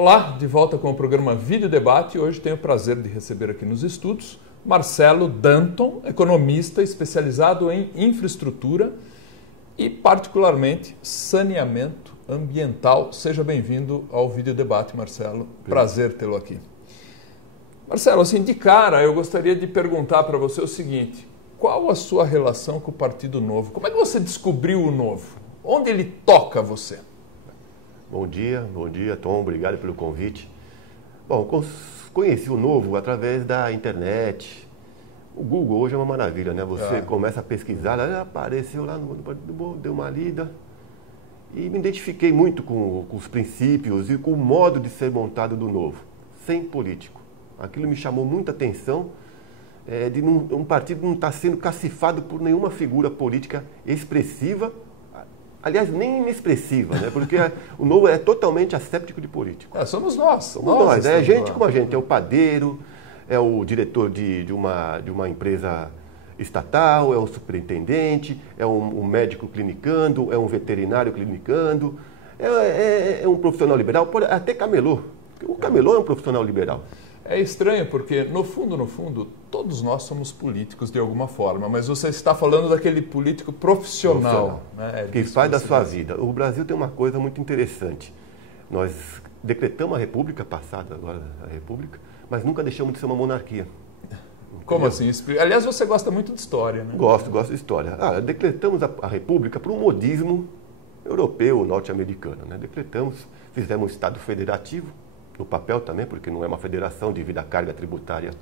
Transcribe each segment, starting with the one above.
Olá, de volta com o programa Vídeo Debate. Hoje tenho o prazer de receber aqui nos estúdios Marcelo Danton, economista especializado em infraestrutura e particularmente saneamento ambiental. Seja bem-vindo ao Vídeo Debate, Marcelo. Prazer tê-lo aqui. Marcelo, assim, de cara, eu gostaria de perguntar para você o seguinte: qual a sua relação com o Partido Novo? Como é que você descobriu o Novo? Onde ele toca você? Bom dia, Tom. Obrigado pelo convite. Bom, conheci o Novo através da internet. O Google hoje é uma maravilha, né? Você começa a pesquisar, apareceu lá no Partido Novo, deu uma lida e me identifiquei muito com os princípios e com o modo de ser montado do Novo, sem político. Aquilo me chamou muita atenção, de um partido não estar sendo cacifado por nenhuma figura política expressiva. Aliás, nem inexpressiva, né? Porque o Novo é totalmente asséptico de político. Somos nós. Somos nós, é gente como a gente, é o padeiro, é o diretor de uma empresa estatal, é um superintendente, é um médico clinicando, é um veterinário clinicando, é um profissional liberal, até camelô. O camelô é um profissional liberal. É estranho porque, no fundo, todos nós somos políticos de alguma forma, mas você está falando daquele político profissional. Né? Que faz da sua vida. O Brasil tem uma coisa muito interessante. Nós decretamos a República, passada agora a República, mas nunca deixamos de ser uma monarquia. Como assim? Aliás, você gosta muito de história, né? Gosto de história. Decretamos a República por um modismo europeu, norte-americano. Né? Fizemos um Estado federativo, no papel também, porque não é uma federação devido à carga tributária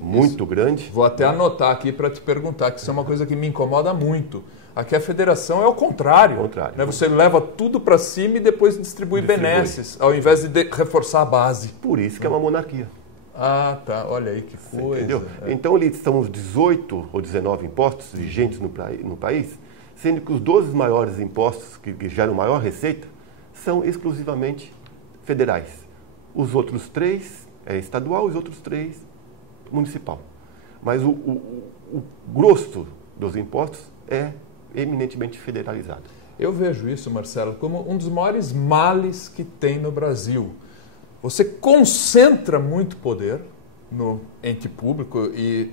muito grande. Vou até anotar aqui para te perguntar, que isso é uma coisa que me incomoda muito. Aqui a federação é o contrário. Né? Você leva tudo para cima e depois distribui benesses, ao invés de reforçar a base. Por isso que é uma monarquia. Ah, tá. Olha aí que coisa. Entendeu? Então, ali são os 18 ou 19 impostos vigentes no país, sendo que os 12 maiores impostos que geram maior receita são exclusivamente federais. Os outros 3 é estadual, os outros 3 municipal. Mas o grosso dos impostos é eminentemente federalizado. Eu vejo isso, Marcelo, como um dos maiores males que tem no Brasil. Você concentra muito poder no ente público e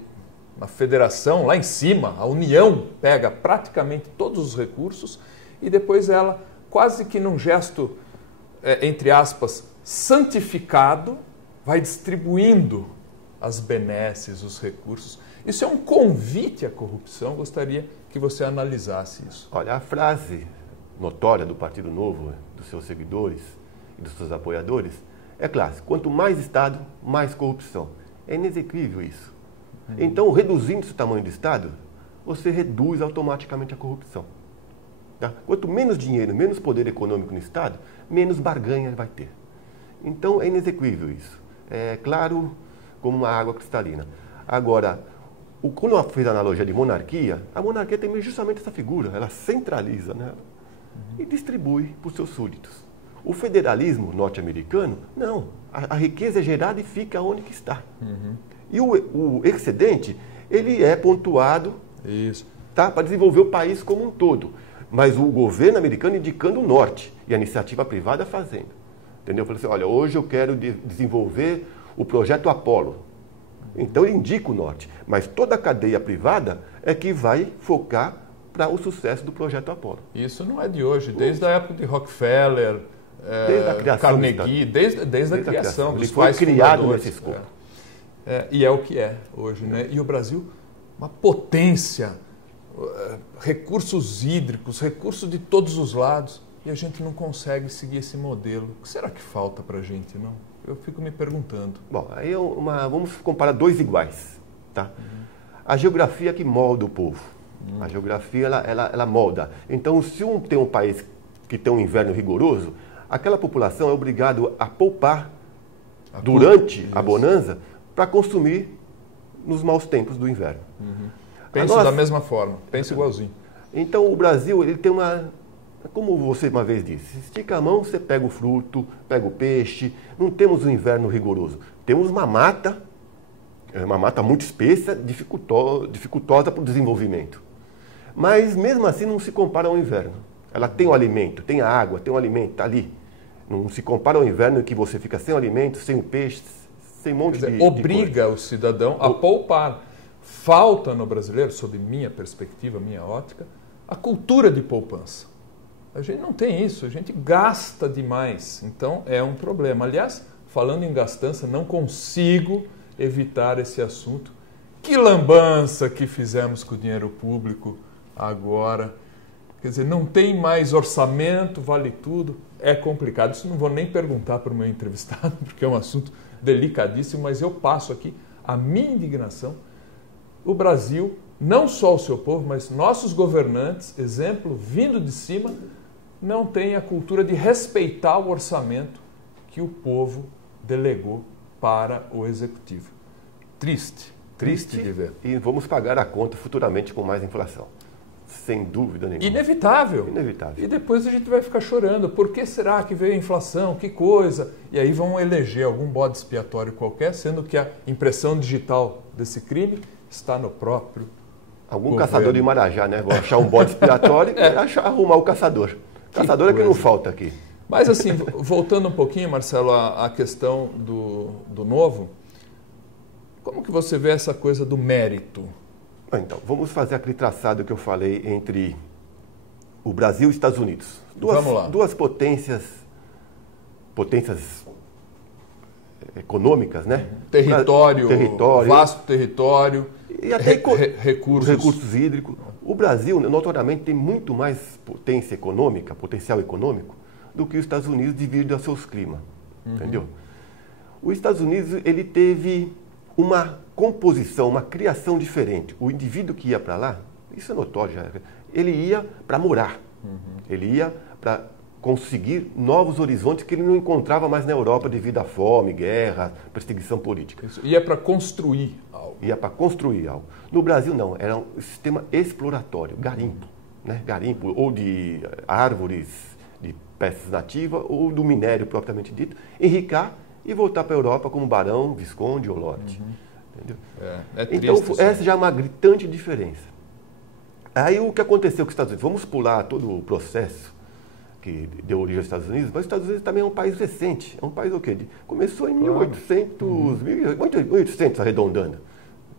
na federação, lá em cima, a União pega praticamente todos os recursos e depois ela, quase que num gesto, entre aspas, santificado, vai distribuindo as benesses, os recursos. Isso é um convite à corrupção. Gostaria que você analisasse isso. Olha, a frase notória do Partido Novo, dos seus seguidores e dos seus apoiadores, é clássica: quanto mais Estado, mais corrupção. É inexequível isso. Então, reduzindo o tamanho do Estado, você reduz automaticamente a corrupção. Tá? Quanto menos dinheiro, menos poder econômico no Estado, menos barganha ele vai ter. Então, é inexequível isso. É claro como uma água cristalina. Agora, quando eu fiz a analogia de monarquia, a monarquia tem justamente essa figura. Ela centraliza, né? E distribui para os seus súditos. O federalismo norte-americano, não. A riqueza é gerada e fica onde que está. E o excedente, ele é pontuado para desenvolver o país como um todo. Mas o governo americano indicando o norte e a iniciativa privada fazendo. Entendeu? Eu falei assim: olha, hoje eu quero desenvolver o projeto Apollo. Então ele indica o norte, mas toda a cadeia privada é que vai focar para o sucesso do projeto Apollo. Isso não é de hoje, desde a época de Rockefeller, desde a criação Carnegie, desde a criação dos pais ele foi criado fundadores. nesse escopo. E é o que é hoje, né? E o Brasil, uma potência, recursos hídricos, recursos de todos os lados. E a gente não consegue seguir esse modelo. O que será que falta para a gente, não? Eu fico me perguntando. Bom, aí vamos comparar dois iguais, tá? A geografia que molda o povo. A geografia, ela molda. Então, se tem um país que tem um inverno rigoroso, aquela população é obrigada a poupar durante a bonança para consumir nos maus tempos do inverno. Penso da mesma forma, penso igualzinho. Então, o Brasil, ele tem como você uma vez disse, estica a mão, você pega o fruto, pega o peixe. Não temos um inverno rigoroso. Temos uma mata muito espessa, dificultosa para o desenvolvimento. Mas, mesmo assim, não se compara ao inverno. Ela tem o alimento, tem a água, tem o alimento, está ali. Não se compara ao inverno em que você fica sem alimentos, sem o peixe, sem um monte de obriga o cidadão a poupar. Falta no brasileiro, sob minha perspectiva, minha ótica, a cultura de poupança. A gente não tem isso, a gente gasta demais, então é um problema. Aliás, falando em gastança, não consigo evitar esse assunto. Que lambança que fizemos com o dinheiro público agora. Quer dizer, não tem mais orçamento, vale tudo. É complicado. Isso não vou nem perguntar para o meu entrevistado, porque é um assunto delicadíssimo, mas eu passo aqui a minha indignação. O Brasil, não só o seu povo, mas nossos governantes, exemplo vindo de cima, não tem a cultura de respeitar o orçamento que o povo delegou para o executivo. Triste de ver. E vamos pagar a conta futuramente com mais inflação. Sem dúvida nenhuma. Inevitável. E depois a gente vai ficar chorando. Por que será que veio a inflação? Que coisa? E aí vão eleger algum bode expiatório qualquer, sendo que a impressão digital desse crime está no próprio governo. Caçador de Marajá, né? Vou achar um bode expiatório e arrumar o caçador. Caçador é que não falta aqui. Mas assim, voltando um pouquinho, Marcelo, à questão do novo, como que você vê essa coisa do mérito? Então, vamos fazer aquele traçado que eu falei entre o Brasil e os Estados Unidos. Vamos lá. Duas potências econômicas, né? Território, vasto território, e até recursos hídricos. O Brasil, notoriamente, tem muito mais potência econômica, potencial econômico, do que os Estados Unidos devido aos seus climas, entendeu? Os Estados Unidos, ele teve uma composição, uma criação diferente. O indivíduo que ia para lá, isso é notório já, ele ia para morar, ele ia para conseguir novos horizontes que ele não encontrava mais na Europa devido à fome, guerra, perseguição política. Isso. Ia para construir algo. Ia para construir algo. No Brasil, não. Era um sistema exploratório, garimpo. Né? Garimpo ou de árvores, de peças nativas, ou do minério propriamente dito, enricar e voltar para a Europa como barão, visconde ou lorde. Entendeu? É triste, então, essa já é uma gritante diferença. Aí, o que aconteceu com os Estados Unidos? Vamos pular todo o processo que deu origem aos Estados Unidos, mas os Estados Unidos também é um país recente. É um país o quê? Começou em 1800 arredondando.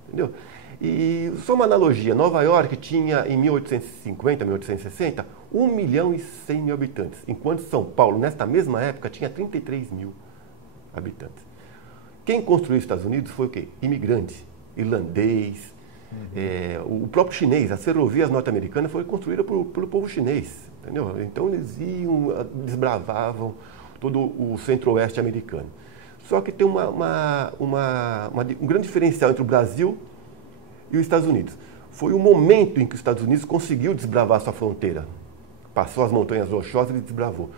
Entendeu? E só uma analogia, Nova York tinha em 1850, 1860, 1.100.000 habitantes, enquanto São Paulo, nesta mesma época, tinha 33 mil habitantes. Quem construiu os Estados Unidos foi o quê? Imigrante, irlandês, o próprio chinês. As ferrovias norte-americanas foram construídas pelo povo chinês. Entendeu? Então eles iam, desbravavam todo o centro-oeste americano. Só que tem um grande diferencial entre o Brasil e os Estados Unidos. Foi o momento em que os Estados Unidos conseguiu desbravar sua fronteira. Passou as montanhas rochosas e desbravou.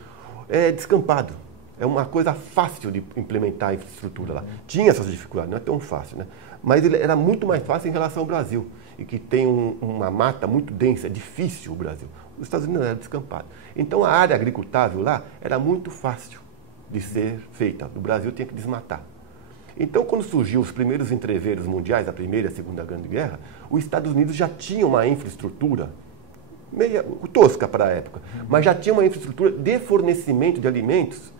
É descampado. É uma coisa fácil de implementar a infraestrutura lá. Tinha essas dificuldades, não é tão fácil, né? Mas ele era muito mais fácil em relação ao Brasil, e que tem uma mata muito densa, é difícil o Brasil. Os Estados Unidos não era descampado. Então a área agricultável lá era muito fácil de ser feita. O Brasil tinha que desmatar. Então, quando surgiu os primeiros entreveros mundiais, a Primeira e a Segunda Grande Guerra, os Estados Unidos já tinham uma infraestrutura meio tosca para a época, mas já tinha uma infraestrutura de fornecimento de alimentos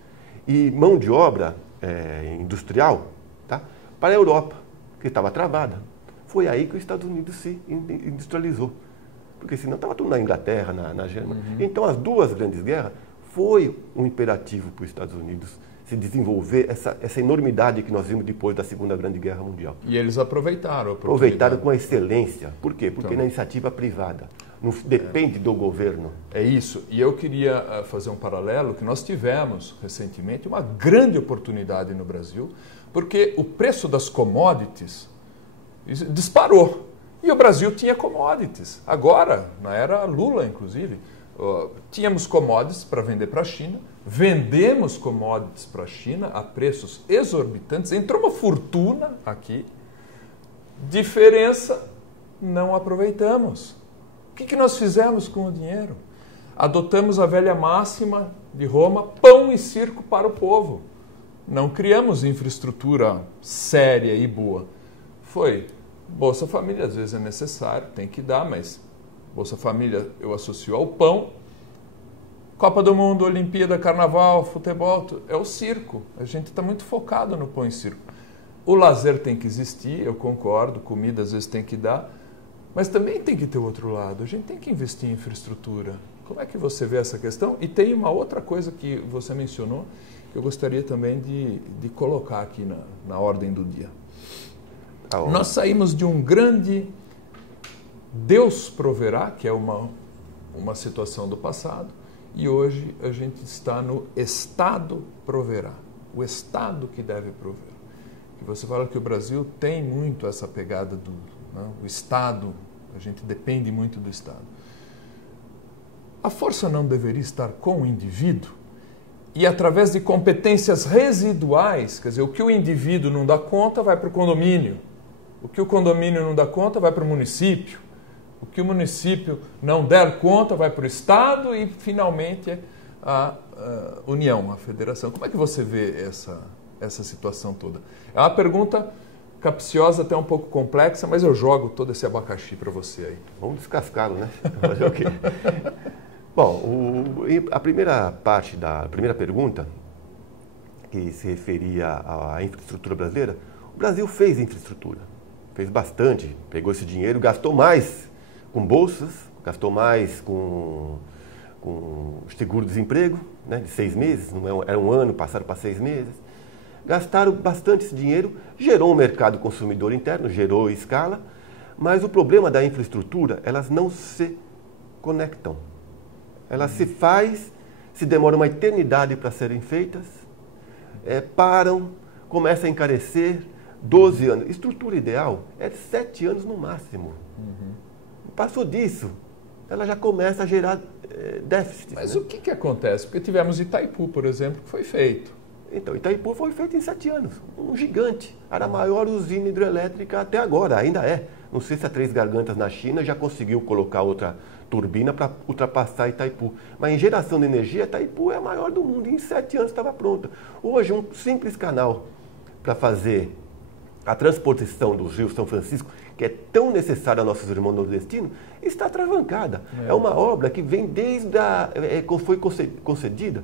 e mão de obra industrial, tá, para a Europa, que estava travada. Foi aí que os Estados Unidos se industrializou. Porque senão estava tudo na Inglaterra, na Germânia. Então, as duas grandes guerras foi um imperativo para os Estados Unidos se desenvolver essa enormidade que nós vimos depois da Segunda Grande Guerra Mundial. E eles aproveitaram. Aproveitaram com excelência. Por quê? Porque na iniciativa privada. Não depende do governo. É isso. E eu queria fazer um paralelo que nós tivemos recentemente uma grande oportunidade no Brasil, porque o preço das commodities disparou. E o Brasil tinha commodities. Agora, na era Lula, inclusive, tínhamos commodities para vender para a China, vendemos commodities para a China a preços exorbitantes, entrou uma fortuna aqui, diferença, não aproveitamos. O que nós fizemos com o dinheiro? Adotamos a velha máxima de Roma, pão e circo para o povo. Não criamos infraestrutura séria e boa. Foi Bolsa Família, às vezes é necessário, tem que dar, mas Bolsa Família eu associo ao pão. Copa do Mundo, Olimpíada, Carnaval, futebol, é o circo. A gente está muito focado no pão e circo. O lazer tem que existir, eu concordo, comida às vezes tem que dar, mas também tem que ter o outro lado. A gente tem que investir em infraestrutura. Como é que você vê essa questão? E tem uma outra coisa que você mencionou, que eu gostaria também de colocar aqui na ordem do dia. Nós saímos de um grande Deus proverá, que é uma situação do passado, e hoje a gente está no Estado proverá. O Estado que deve prover. E você fala que o Brasil tem muito essa pegada o Estado, a gente depende muito do Estado. A força não deveria estar com o indivíduo e através de competências residuais, quer dizer, o que o indivíduo não dá conta vai para o condomínio, o que o condomínio não dá conta vai para o município, o que o município não der conta vai para o Estado e, finalmente, a União, a Federação. Como é que você vê essa situação toda? É uma pergunta capciosa, até um pouco complexa, mas eu jogo todo esse abacaxi para você aí. Vamos descascá-lo, né? Fazer o quê? Bom, a primeira parte da primeira pergunta, que se referia à infraestrutura brasileira, o Brasil fez infraestrutura, fez bastante, pegou esse dinheiro, gastou mais com bolsas, gastou mais com seguro-desemprego, né, de 6 meses, não era um ano, passaram para 6 meses. Gastaram bastante esse dinheiro, gerou um mercado consumidor interno, gerou escala, mas o problema da infraestrutura, elas não se conectam. Elas se demora uma eternidade para serem feitas, param, começam a encarecer, 12 anos. Estrutura ideal é 7 anos no máximo. Passou disso, ela já começa a gerar déficit. Mas né? o que acontece? Porque tivemos Itaipu, por exemplo, que foi feito. Então, Itaipu foi feito em 7 anos, um gigante. Era a maior usina hidrelétrica até agora, ainda é. Não sei se a Três Gargantas na China já conseguiu colocar outra turbina para ultrapassar Itaipu. Mas em geração de energia, Itaipu é a maior do mundo e em 7 anos estava pronta. Hoje, um simples canal para fazer a transposição do Rio São Francisco, que é tão necessária a nossos irmãos nordestinos, está atravancada. É uma obra que vem foi concebida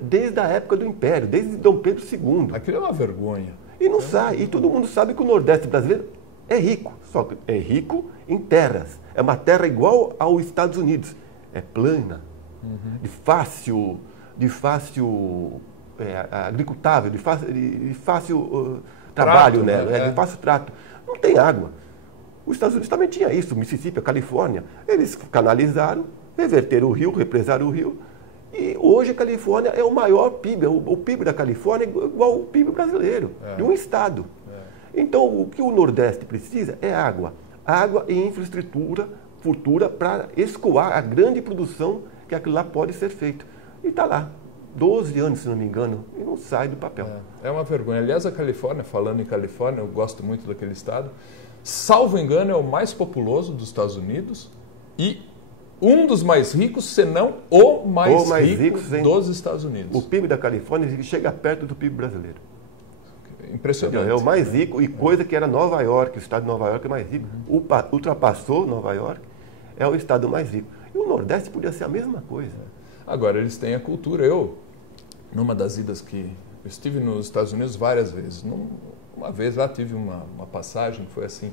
desde a época do Império, desde Dom Pedro II. Aquilo é uma vergonha. E não sai. E todo mundo sabe que o Nordeste brasileiro é rico, só que é rico em terras. É uma terra igual aos Estados Unidos. É plana, de fácil agricultável, de fácil trabalho nela, de fácil trato. Não tem água. Os Estados Unidos também tinha isso, Mississippi, a Califórnia. Eles canalizaram, reverteram o rio, represaram o rio. E hoje a Califórnia é o maior PIB. O PIB da Califórnia é igual ao PIB brasileiro, de um estado. Então, o que o Nordeste precisa é água. Água e infraestrutura futura para escoar a grande produção que aquilo lá pode ser feito. E está lá, 12 anos, se não me engano, e não sai do papel. É uma vergonha. Aliás, a Califórnia, falando em Califórnia, eu gosto muito daquele estado, salvo engano, é o mais populoso dos Estados Unidos e um dos mais ricos, se não o mais rico dos Estados Unidos. O PIB da Califórnia chega perto do PIB brasileiro. Impressionante. É o mais rico e coisa que era Nova York, o estado de Nova York é mais rico. Ultrapassou Nova York, é o estado mais rico. E o Nordeste podia ser a mesma coisa. Agora, eles têm a cultura. Numa das idas que eu estive nos Estados Unidos várias vezes, uma vez lá tive uma passagem que foi assim,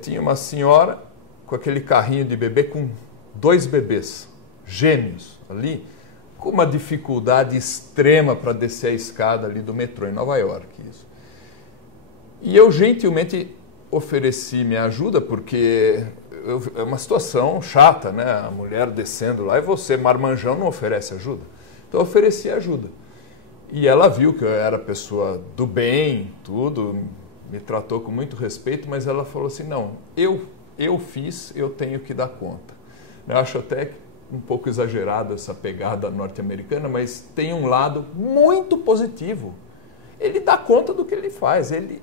tinha uma senhora com aquele carrinho de bebê com 2 bebês, gêmeos, ali, com uma dificuldade extrema para descer a escada ali do metrô, em Nova York. Isso. E eu gentilmente ofereci minha ajuda, porque é uma situação chata, né? A mulher descendo lá e você, marmanjão, não oferece ajuda. Então eu ofereci ajuda. E ela viu que eu era pessoa do bem, tudo, me tratou com muito respeito, mas ela falou assim, não, eu fiz, eu tenho que dar conta. Eu acho até um pouco exagerado essa pegada norte-americana, mas tem um lado muito positivo. Ele dá conta do que ele faz, ele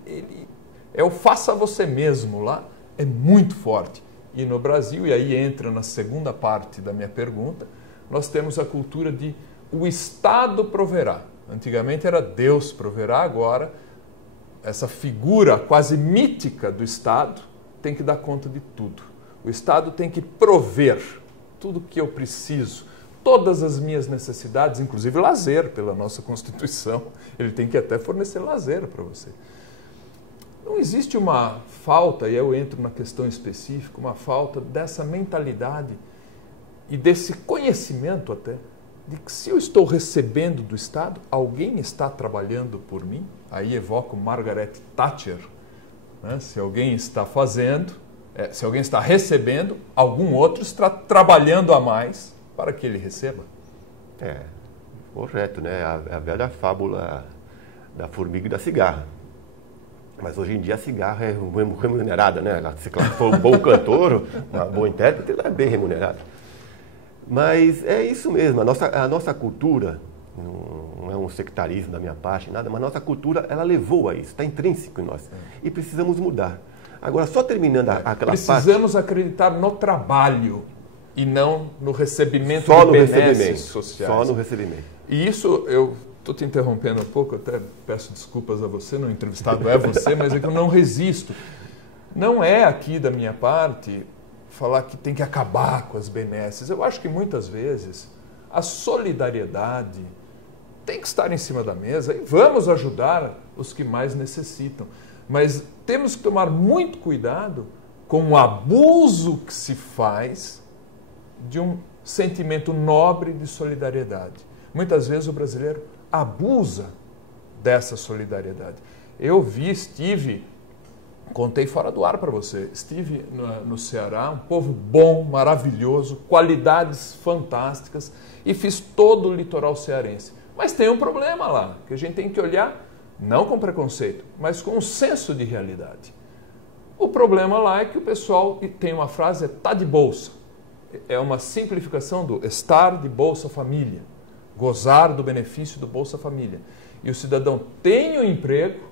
é o faça você mesmo lá, é muito forte. E no Brasil, e aí entra na segunda parte da minha pergunta, nós temos a cultura de o Estado proverá. Antigamente era Deus proverá, agora essa figura quase mítica do Estado tem que dar conta de tudo. O Estado tem que prover. tudo que eu preciso, todas as minhas necessidades, inclusive lazer, pela nossa Constituição. Ele tem que até fornecer lazer para você. Não existe uma falta, e eu entro na questão específica, uma falta dessa mentalidade e desse conhecimento até, de que se eu estou recebendo do Estado, alguém está trabalhando por mim. Aí evoco Margaret Thatcher, né? Se alguém está fazendo, se alguém está recebendo, algum outro está trabalhando a mais para que ele receba. Correto, né? A velha fábula da formiga e da cigarra. Mas hoje em dia a cigarra é remunerada, né? Se for um bom cantor, uma boa intérprete, ela é bem remunerada. Mas é isso mesmo, a nossa cultura, não é um sectarismo da minha parte, nada, mas a nossa cultura, ela levou a isso, está intrínseco em nós. E precisamos mudar. Agora, só terminando aquela Precisamos acreditar no trabalho e não no recebimento de benesses sociais. Só no recebimento. E isso, eu estou te interrompendo um pouco, até peço desculpas a você, no entrevistado é você, mas é que eu não resisto. Não é aqui da minha parte falar que tem que acabar com as benesses. Eu acho que muitas vezes a solidariedade tem que estar em cima da mesa e vamos ajudar os que mais necessitam. Mas temos que tomar muito cuidado com o abuso que se faz de um sentimento nobre de solidariedade. Muitas vezes o brasileiro abusa dessa solidariedade. Eu estive, contei fora do ar para você, estive no Ceará, um povo bom, maravilhoso, qualidades fantásticas, e fiz todo o litoral cearense. Mas tem um problema lá, que a gente tem que olhar, não com preconceito, mas com um senso de realidade. O problema lá é que o pessoal tem uma frase, tá de bolsa. É uma simplificação do estar de Bolsa Família, gozar do benefício do Bolsa Família. E o cidadão tem um emprego,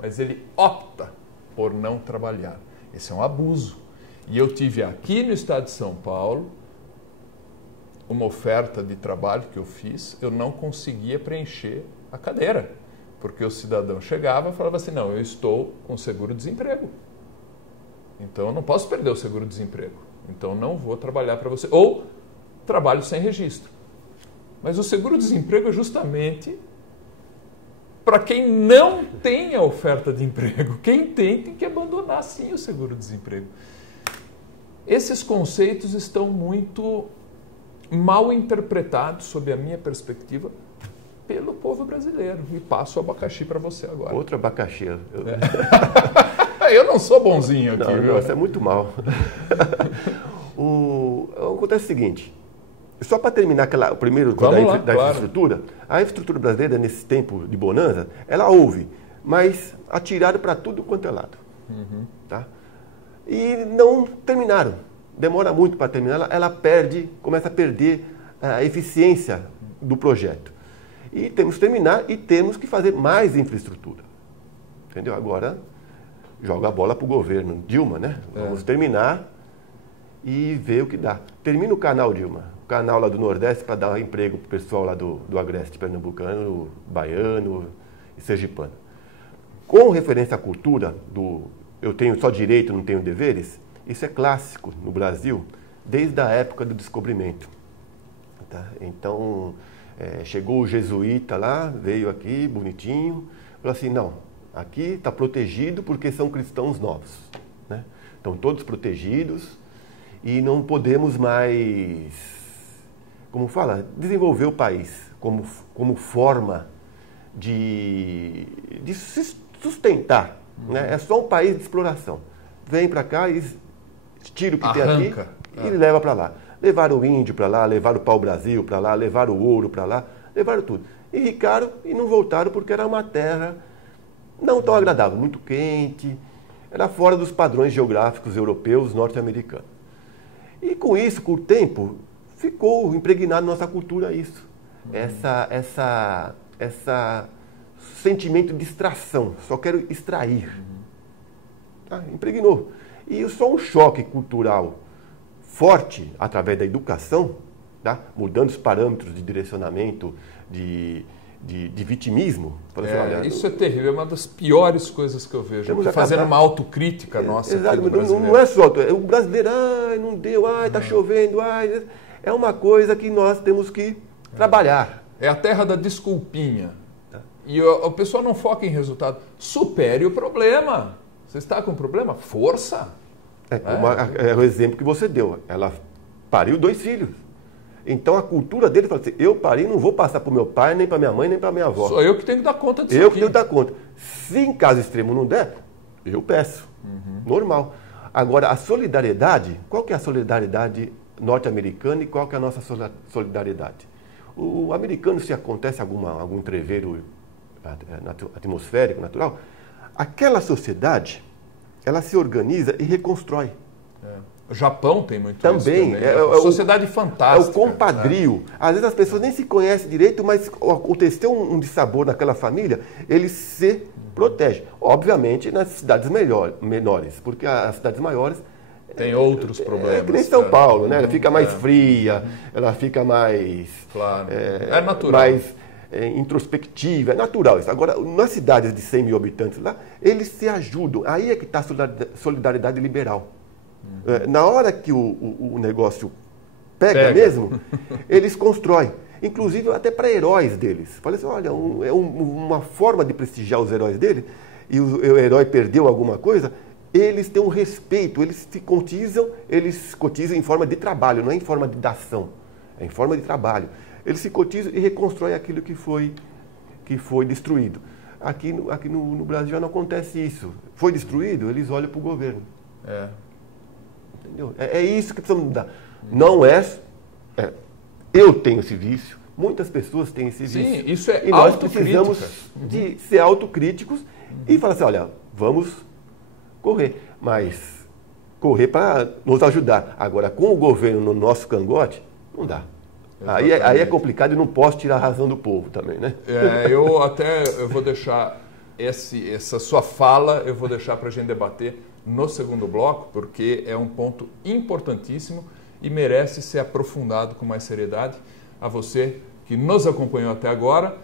mas ele opta por não trabalhar. Esse é um abuso. E eu tive aqui no estado de São Paulo uma oferta de trabalho que eu fiz, eu não conseguia preencher a cadeira, porque o cidadão chegava e falava assim, não, eu estou com seguro-desemprego, então eu não posso perder o seguro-desemprego, então não vou trabalhar para você, ou trabalho sem registro. Mas o seguro-desemprego é justamente para quem não tem a oferta de emprego. Quem tem que abandonar, sim, o seguro-desemprego. Esses conceitos estão muito mal interpretados, sob a minha perspectiva, pelo povo brasileiro. E passo o abacaxi para você agora. Outro abacaxi. Eu não sou bonzinho aqui. Não, isso é muito mal. Acontece o seguinte, só para terminar o primeiro da infraestrutura, a infraestrutura brasileira, nesse tempo de bonança, ela houve, mas atiraram para tudo quanto é lado. Tá? E não terminaram. Demora muito para terminar, ela começa a perder a eficiência do projeto. E temos que terminar e temos que fazer mais infraestrutura. Entendeu? Agora, joga a bola para o governo. Dilma, né? Vamos terminar e ver o que dá. Termina o canal, Dilma. O canal lá do Nordeste para dar emprego para o pessoal lá do Agreste pernambucano, baiano e sergipano. Com referência à cultura eu tenho só direito, não tenho deveres, isso é clássico no Brasil desde a época do descobrimento. Tá? Então, chegou o jesuíta lá, veio aqui, bonitinho, falou assim, não, aqui está protegido porque são cristãos novos. Né? Estão todos protegidos e não podemos mais, como fala, desenvolver o país como forma de se sustentar. Né? É só um país de exploração. Vem para cá e tira o que tem aqui e leva para lá. Levaram o índio para lá, levaram o pau-brasil para lá, levaram o ouro para lá, levaram tudo. E ricaram e não voltaram porque era uma terra não tão agradável, muito quente, era fora dos padrões geográficos europeus, norte-americanos. E com isso, com o tempo, ficou impregnado na nossa cultura isso. Essa sentimento de extração, só quero extrair. Tá? Impregnou. E só um choque cultural forte, através da educação, tá? Mudando os parâmetros de direcionamento, de de vitimismo. Assim, olha, isso é terrível, é uma das piores coisas que eu vejo. Fazendo uma autocrítica nossa. Exato, não é só o brasileiro, não deu, tá chovendo, é uma coisa que nós temos que trabalhar. É a terra da desculpinha. E o pessoal não foca em resultado. Supere o problema. Você está com problema? Força. É o exemplo que você deu. Ela pariu 2 filhos. Então a cultura dele fala assim, eu parei, não vou passar para o meu pai, nem para minha mãe, nem para minha avó. Sou eu que tenho que dar conta disso. Eu que tenho que dar conta. Se em caso extremo não der, eu peço. Normal. Agora, a solidariedade, qual que é a solidariedade norte-americana e qual que é a nossa solidariedade? O americano, se acontece algum entreveiro atmosférico, natural, aquela sociedade, ela se organiza e reconstrói. O Japão tem muito também, isso também. Sociedade fantástica. É o compadrio. Às vezes as pessoas nem se conhecem direito, mas aconteceu um dissabor naquela família, eles se protegem. Obviamente nas cidades menores, porque as cidades maiores tem outros problemas. É que nem São Paulo, né? Ela fica mais fria, ela fica mais... Claro. É natural. Mais introspectiva, é natural isso. Agora, nas cidades de 100 mil habitantes lá, eles se ajudam. Aí é que está a solidariedade liberal. Na hora que o negócio pega mesmo, eles constroem. Inclusive até para heróis deles. Fala assim, olha, uma forma de prestigiar os heróis dele, e o herói perdeu alguma coisa, eles têm um respeito, eles cotizam em forma de trabalho, não é em forma de dação, é em forma de trabalho. Eles se cotizam e reconstroem aquilo que foi destruído. Aqui no Brasil já não acontece isso. Foi destruído, eles olham para o governo. Entendeu? É isso que precisamos mudar. Não eu tenho esse vício, muitas pessoas têm esse vício. Sim, isso é e nós precisamos de ser autocríticos e falar assim, olha, vamos correr, mas correr para nos ajudar. Agora, com o governo no nosso cangote, não dá. Aí é complicado e não posso tirar a razão do povo também, né? Eu vou deixar essa sua fala, eu vou deixar para a gente debater no segundo bloco, porque é um ponto importantíssimo e merece ser aprofundado com mais seriedade. A você que nos acompanhou até agora,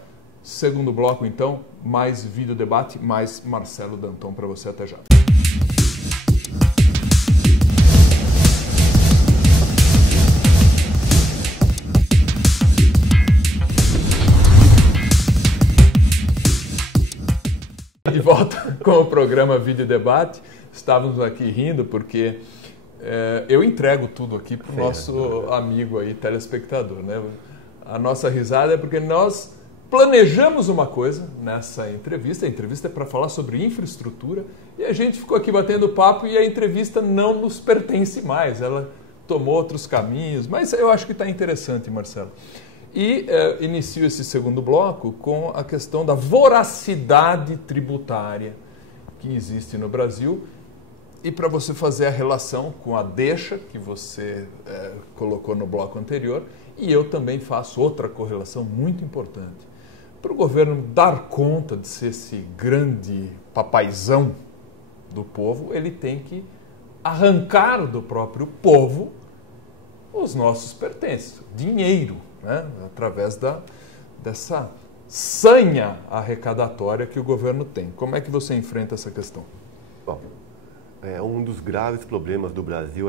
segundo bloco então, mais vídeo debate, mais Marcelo Danton para você. Até já. De volta com o programa Vídeo Debate. Estávamos aqui rindo porque eu entrego tudo aqui para o nosso amigo aí, telespectador, né? A nossa risada é porque nós planejamos uma coisa nessa entrevista. A entrevista é para falar sobre infraestrutura e a gente ficou aqui batendo papo e a entrevista não nos pertence mais. Ela tomou outros caminhos, mas eu acho que está interessante, Marcelo. E inicio esse segundo bloco com a questão da voracidade tributária que existe no Brasil. E para você fazer a relação com a deixa que você colocou no bloco anterior, e eu também faço outra correlação muito importante. Para o governo dar conta de ser esse grande papaizão do povo, ele tem que arrancar do próprio povo os nossos pertences, dinheiro, né? Através dessa sanha arrecadatória que o governo tem. Como é que você enfrenta essa questão? Bom, um dos graves problemas do Brasil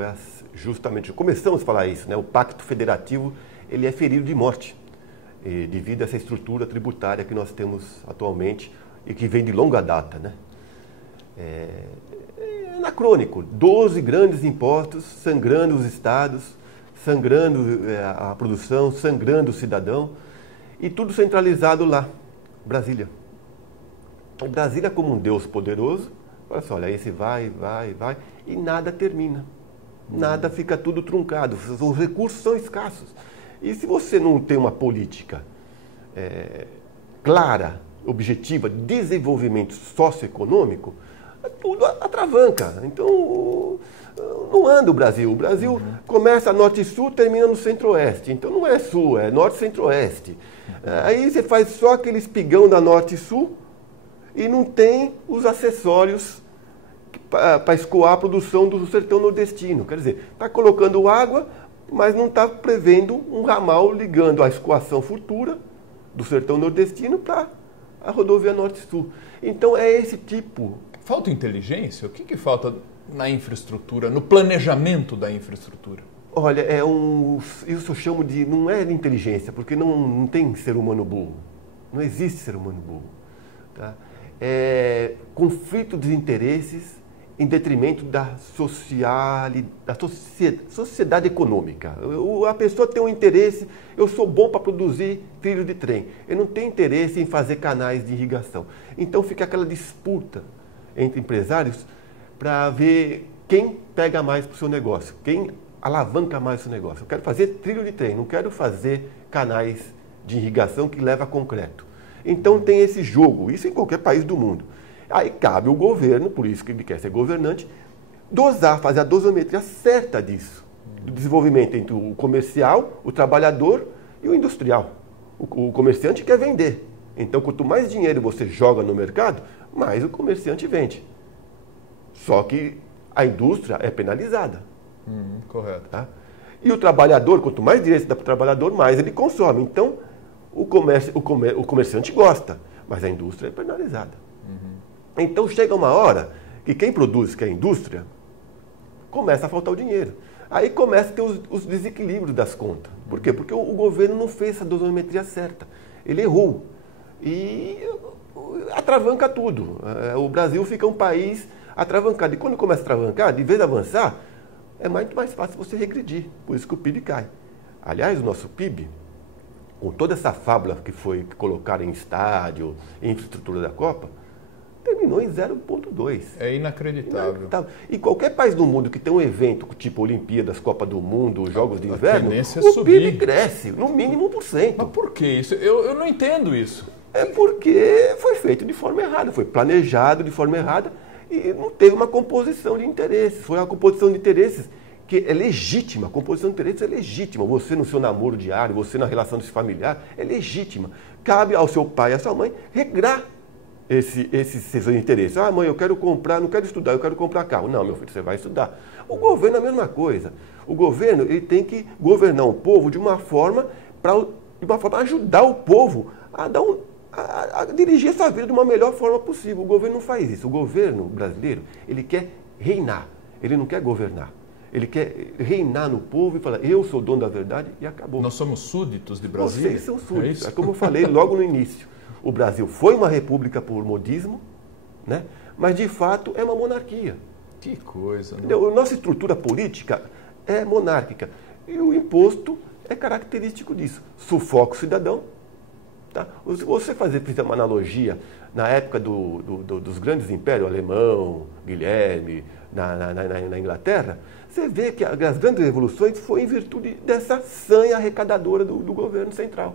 justamente, começamos a falar isso, né? O Pacto Federativo, ele é ferido de morte, devido a essa estrutura tributária que nós temos atualmente e que vem de longa data, né? É anacrônico, 12 grandes impostos sangrando os estados, sangrando a produção, sangrando o cidadão, e tudo centralizado lá, Brasília. Brasília como um Deus poderoso, olha só, olha, esse vai, e nada termina. Nada, fica tudo truncado, os recursos são escassos. E se você não tem uma política clara, objetiva, de desenvolvimento socioeconômico, tudo atravanca. Então, não anda o Brasil. O Brasil começa norte e sul, termina no centro-oeste. Então, não é sul, é norte e centro-oeste. Aí você faz só aquele espigão da norte e sul e não tem os acessórios para escoar a produção do sertão nordestino. Quer dizer, está colocando água, mas não está prevendo um ramal ligando a escoação futura do sertão nordestino para a rodovia Norte-Sul. Então é esse tipo. Falta inteligência? O que falta na infraestrutura, no planejamento da infraestrutura? Olha, isso eu chamo de, não é de inteligência, porque não tem ser humano burro. Não existe ser humano burro. Tá? É conflito de interesses em detrimento da sociedade econômica. A pessoa tem um interesse, eu sou bom para produzir trilho de trem. Eu não tenho interesse em fazer canais de irrigação. Então fica aquela disputa entre empresários para ver quem pega mais para o seu negócio, quem alavanca mais o seu negócio. Eu quero fazer trilho de trem, não quero fazer canais de irrigação que leva a concreto. Então tem esse jogo, isso em qualquer país do mundo. Aí cabe ao governo, por isso que ele quer ser governante, fazer a dosimetria certa disso. Do desenvolvimento entre o comercial, o trabalhador e o industrial. O comerciante quer vender. Então, quanto mais dinheiro você joga no mercado, mais o comerciante vende. Só que a indústria é penalizada. Correto. Tá? E o trabalhador, quanto mais direitos dá para o trabalhador, mais ele consome. Então, o comerciante gosta, mas a indústria é penalizada. Então chega uma hora que quem produz, que é a indústria, começa a faltar o dinheiro. Aí começa a ter os desequilíbrios das contas. Por quê? Porque o governo não fez essa dosimetria certa. Ele errou. E atravanca tudo. O Brasil fica um país atravancado. E quando começa a atravancar, de vez de avançar, é muito mais fácil você regredir. Por isso que o PIB cai. Aliás, o nosso PIB, com toda essa fábula que foi colocada em estádio, em infraestrutura da Copa, terminou em 0,2. É inacreditável. E qualquer país do mundo que tem um evento tipo Olimpíadas, Copa do Mundo, Jogos de Inverno, o PIB cresce, no mínimo 1%. Mas por que isso? Eu não entendo isso. É porque foi feito de forma errada, foi planejado de forma errada e não teve uma composição de interesses. Foi uma composição de interesses que é legítima, a composição de interesses é legítima. Você no seu namoro diário, você na relação familiar, é legítima. Cabe ao seu pai e à sua mãe regrar esses seus interesses. Ah, mãe, eu quero comprar, não quero estudar, eu quero comprar carro. Não, meu filho, você vai estudar. O governo é a mesma coisa. O governo ele tem que governar o povo de uma forma para ajudar o povo a dirigir essa vida de uma melhor forma possível. O governo não faz isso. O governo brasileiro, ele quer reinar, ele não quer governar. Ele quer reinar no povo e falar, eu sou dono da verdade e acabou. Nós somos súditos de Brasília? Vocês são súditos. É como eu falei logo no início. O Brasil foi uma república por modismo, né? Mas de fato é uma monarquia. Que coisa. Né? A nossa estrutura política é monárquica. E o imposto é característico disso. Sufoca o cidadão. Tá? Se você fazer, por exemplo, uma analogia, na época dos grandes impérios, alemão, Guilherme, na Inglaterra, você vê que as grandes revoluções foi em virtude dessa sanha arrecadadora do governo central.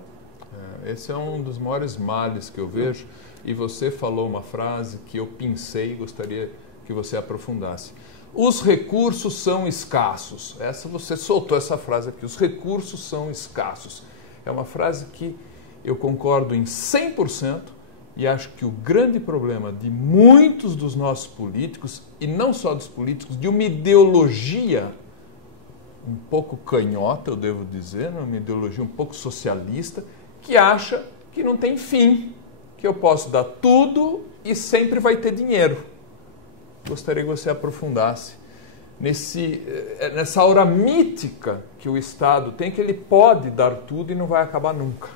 Esse é um dos maiores males que eu vejo. E você falou uma frase que eu pensei e gostaria que você aprofundasse. Os recursos são escassos. Você soltou essa frase aqui. Os recursos são escassos. É uma frase que eu concordo em 100% e acho que o grande problema de muitos dos nossos políticos, e não só dos políticos, de uma ideologia um pouco canhota, eu devo dizer, uma ideologia um pouco socialista, que acha que não tem fim, que eu posso dar tudo e sempre vai ter dinheiro. Gostaria que você aprofundasse nessa aura mítica que o Estado tem, que ele pode dar tudo e não vai acabar nunca.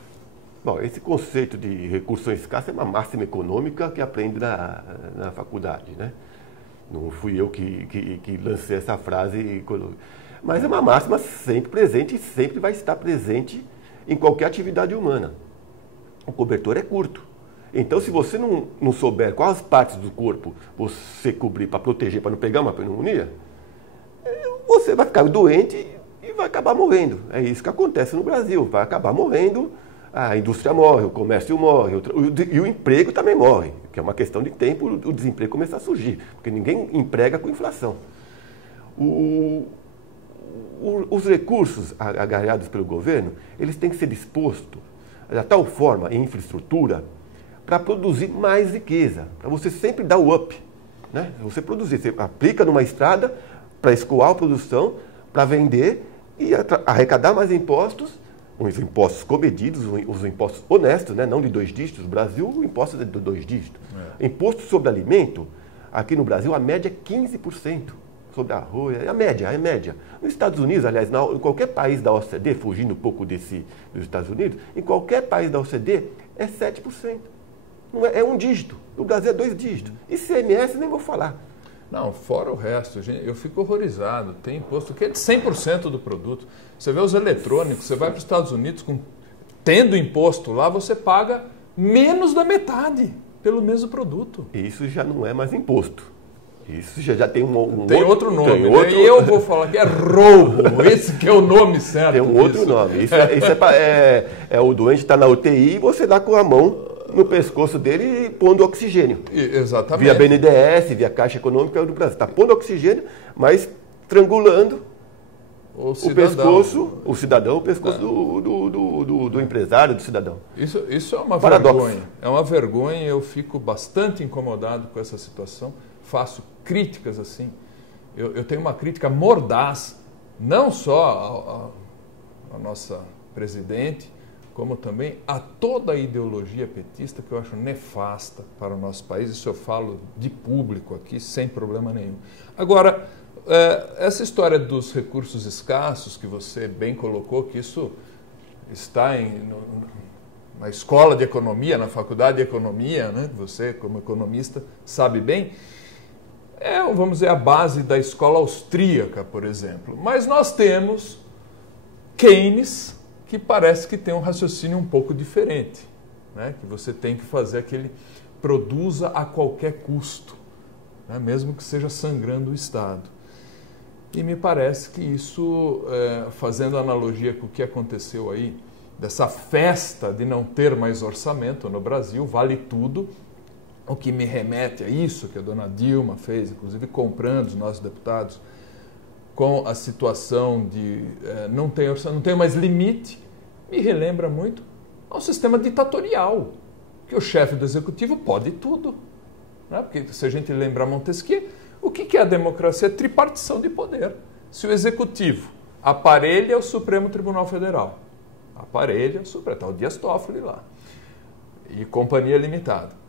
Bom, esse conceito de recurso escasso é uma máxima econômica que aprende na faculdade, né? Não fui eu que lancei essa frase, mas é uma máxima sempre presente e sempre vai estar presente em qualquer atividade humana. O cobertor é curto. Então, se você não souber quais partes do corpo você cobrir para proteger, para não pegar uma pneumonia, você vai ficar doente e vai acabar morrendo. É isso que acontece no Brasil. Vai acabar morrendo, a indústria morre, o comércio morre, e o emprego também morre, que é uma questão de tempo o desemprego começar a surgir, porque ninguém emprega com inflação. Os recursos agarrados pelo governo, eles têm que ser dispostos de tal forma em infraestrutura para produzir mais riqueza, para você sempre dar o up, né? Você produzir, você aplica numa estrada para escoar a produção, para vender e arrecadar mais impostos os impostos comedidos, os impostos honestos, né? Não de 2 dígitos. No Brasil, o imposto é de 2 dígitos. Imposto sobre alimento, aqui no Brasil, a média é 15%. Sobre arroz, é a média. Nos Estados Unidos, aliás, em qualquer país da OCDE, fugindo um pouco dos Estados Unidos, em qualquer país da OCDE é 7%. Não é 1 dígito. No Brasil é 2 dígitos. ICMS nem vou falar. Não, fora o resto, gente, eu fico horrorizado. Tem imposto que é de 100% do produto. Você vê os eletrônicos, você vai para os Estados Unidos, tendo imposto lá, você paga menos da metade pelo mesmo produto. Isso já não é mais imposto. Isso já tem tem outro nome. Tem outro... Né? Eu vou falar que é roubo. Esse que é o nome certo. Tem outro nome. Isso o doente está na UTI e você dá com a mão no pescoço dele e pondo oxigênio. Exatamente. Via BNDES, via Caixa Econômica do Brasil. Está pondo oxigênio, mas estrangulando o pescoço, o cidadão, o pescoço do empresário, do cidadão. Isso é uma paradoxo. Vergonha. É uma vergonha. Eu fico bastante incomodado com essa situação. Faço críticas assim. Eu tenho uma crítica mordaz, não só à nossa presidente, como também a toda a ideologia petista, que eu acho nefasta para o nosso país. Isso eu falo de público aqui, sem problema nenhum. Agora, essa história dos recursos escassos, que você bem colocou, que isso está na escola de economia, na faculdade de economia, né? Você, como economista, sabe bem, vamos dizer, a base da escola austríaca, por exemplo. Mas nós temos Keynes, que parece que tem um raciocínio um pouco diferente, né? Que você tem que fazer aquele produza a qualquer custo, né? Mesmo que seja sangrando o Estado. E me parece que isso, fazendo analogia com o que aconteceu aí, dessa festa de não ter mais orçamento no Brasil, vale tudo, o que me remete a isso que a dona Dilma fez, inclusive comprando os nossos deputados, com a situação de não tem mais limite, me relembra muito ao sistema ditatorial, que o chefe do executivo pode tudo. Né? Porque se a gente lembrar Montesquieu, o que é a democracia? É tripartição de poder. Se o executivo aparelha o Supremo Tribunal Federal, aparelha o Supremo, está o Dias Toffoli lá, e companhia limitada.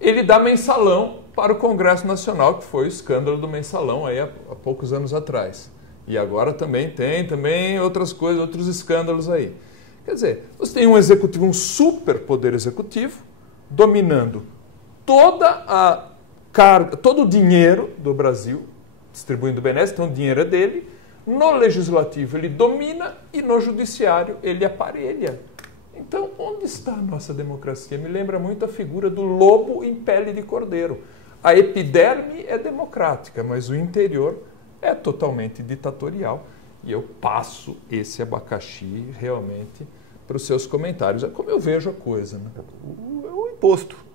Ele dá mensalão para o Congresso Nacional, que foi o escândalo do mensalão aí há poucos anos atrás. E agora também tem outras coisas, outros escândalos aí. Quer dizer, você tem um executivo, um super poder executivo, dominando todo o dinheiro do Brasil, distribuindo benesses, então o dinheiro é dele. No legislativo ele domina e no judiciário ele aparelha. Então, onde está a nossa democracia? Me lembra muito a figura do lobo em pele de cordeiro. A epiderme é democrática, mas o interior é totalmente ditatorial. E eu passo esse abacaxi realmente para os seus comentários. É como eu vejo a coisa. Né?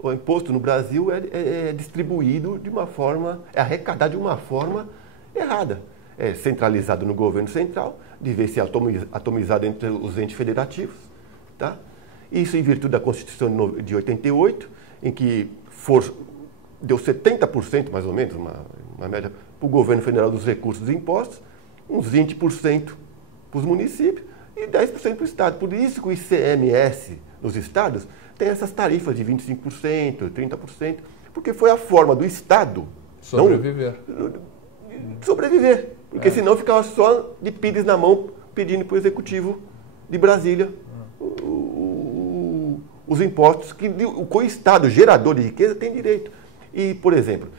O imposto no Brasil é distribuído de uma forma, é arrecadado de uma forma errada. É centralizado no governo central, devia ser atomizado entre os entes federativos. Tá? Isso em virtude da Constituição de 88, em que deu 70%, mais ou menos, uma média, para o governo federal dos recursos dos impostos, uns 20% para os municípios e 10% para o Estado. Por isso que o ICMS nos estados tem essas tarifas de 25%, 30%, porque foi a forma do Estado sobreviver. Porque senão ficava só de pires na mão pedindo para o Executivo de Brasília os impostos que o Estado, gerador de riqueza, tem direito. E, por exemplo,